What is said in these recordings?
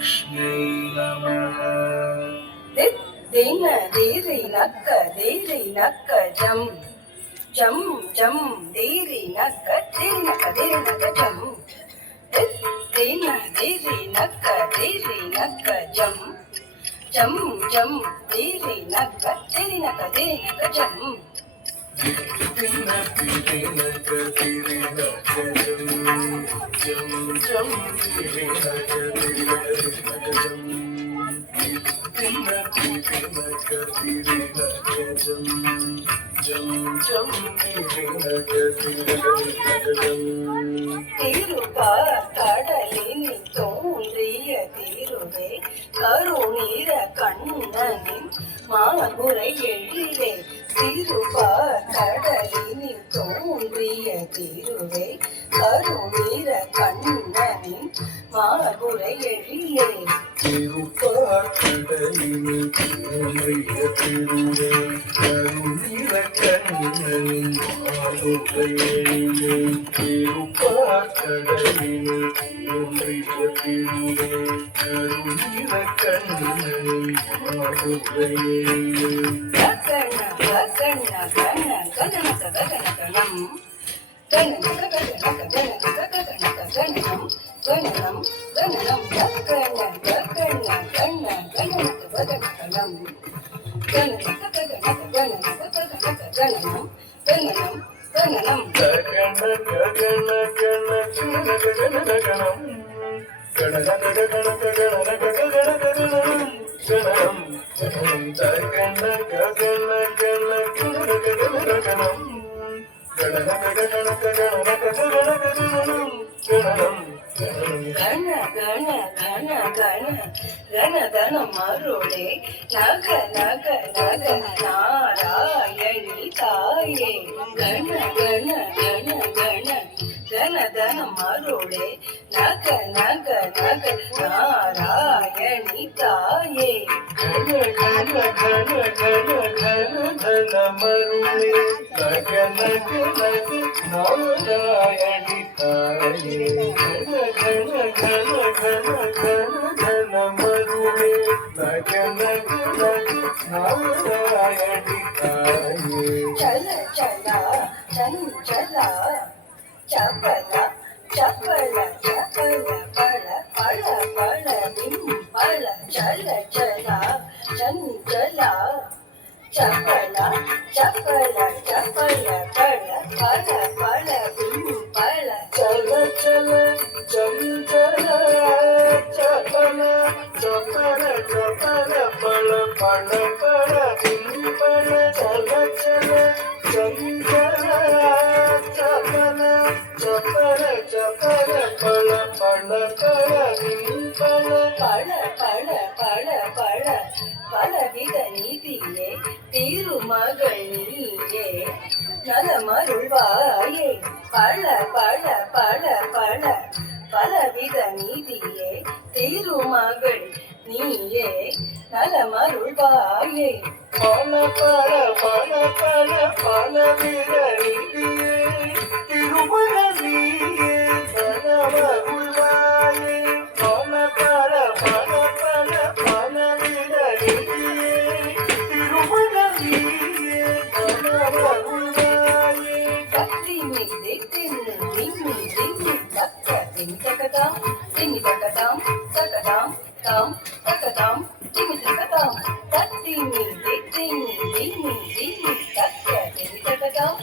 श्रीमहालक्ष्म्यै नमः। दिन्न दीरि नक्क जम जम जम दीरि नक्क जम दिन्न दीरि नक्क जम जम जम दीरि नक्क जम दिन्न दीरि नक्क जम जम जम दीरि नक्क जम दिन्न दीरि नक्क जम जम जम दीरि नक्क जम கடலில் தோன்றிய தீருவே கருநீர கண்ணனின் மாபுரை எழிலே கடலில் தோன்றிய தீருவே கருநீர கண்ணனின் மாபுரை எழிலே கடலில் தோன்றிய தீருவே கருநீர கண்ணனின் மாபுரை எழிலே கடலில் தோன்றிய தீருவே கருநீர கண்ணனின் மாபுரை எழிலே ಗಣಗಣ ಮರುಳೆ ನಗ ನಗ ನಗ ನಾರಾಯಣಿ ತಾಯೇ ಗಣ ಗಣ ಗಣ ಗಣ ಗಣಗಣ ಮರುಳೆ ನಗ ನಗ ನಗ ನಾರಾಯಣಿ ತಾಯೇ ಘನ ಘನ ಘನ ಘನ ಘನ ಘನ ಮರುಳೆ ನಗ ನಗ ನಗ ನಾರಾಯಣಿ ತಾಯೇ ಘನ ಘನ ಘನ ಘನ ಘನ ಘನ ಮರುಳೆ ನಗ ನಗ ನಗ ನಾರಾಯಣಿ ತಾಯೇ ಚಲ ಚಲ ಚಂಚಲ ಚಪಲ ಚಪಲ ಚಪಲ ಪಳ ಪಳ ಪಳ ಬಿಂಬಳ ಚಲ ಚಲ ಚಂಚಲ ಚಪಲ ಚಪಲ ಚಪಲ ಪಳ ಪಳ ಪಳ ಬಿಂಬಳ ಚಲ ಚಲ ಚಂಚಲ ಚಪಲ ಚಪಲ ಚಪಲ ಪಳ ಪಳ ಪಳ ಬಿಂಬಳ ಚಲ ಚಲ ಚಂಚಲ ಚಪಲ ಚಪಲ ಚಪಲ ಪಳ ಪಳ ಪಳ ಬಿಂಬಳ பழ பழ பழ பழ பலவித நீதியே திருமகள் நீயே நலமருள்வாயே பழ பழ பழ பழ பலவித நீதியே திருமகள் நீயே நலமருள்வாயே பல பல பல பல பலவித நீதியே திருமகள் நீயே நலமருள்வாயே பல பல பல பல பலவித நீதியே திருமகள் நீயே நலமருள்வாயே கத்தி மீது தின்னு திம்மி திம்மி தக்க திமி தக்கதாம் திமி தக்கதாம் தக்கதாம் தாம் தக்கதாம் திமி தக்கதாம் கத்தி மீது தின்னு திம்மி திம்மி தக்க திமி தக்கதாம்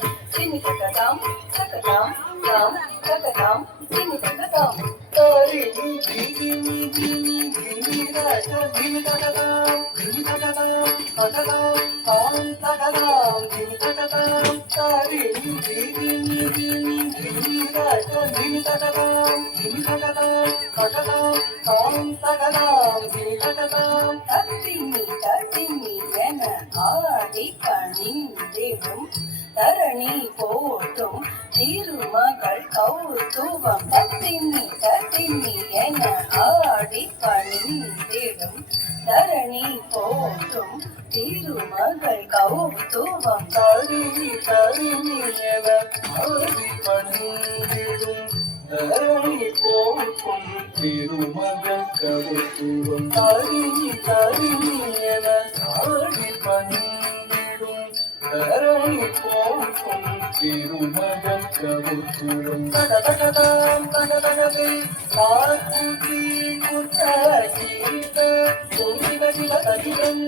தக்கதாம் தாம் தக்கதாம் திமி தக்கதாம் தாரி நீதி திமி திமி திமி தக்க திமி தக்கதாம் திமி தக்கதாம் தக்கதாம் தாம் தக்கதாம் திமி தக்கதாம் தாரி நீதி திமி திமி திமி தக்க திமி தக்கதாம் திமி தக்கதாம் தக்கதாம் தாம் தக்கதாம் திமி தக்கதாம் தத்திமி என ஆடி பணிந்திடும் தரணி போட்டும் திருமகள் கௌதுவம் தத்திமி என ஆடி பணிந்திடும் தரணி போட்டும் திருமகள் கௌதுவம் தாரிணி தாரிணி என ஆடி பணிந்திடும் தரணி போக்கும் திருமகன் கவுத்துவம் தாரிணி தாரிணி என சாடி பணிந்திடும் தரணி போக்கும் திருமகன் கவுத்துவம் தகதகதாம் தகதகதை காத்துதி குத்த கீத சுமித சிவ தகிதம்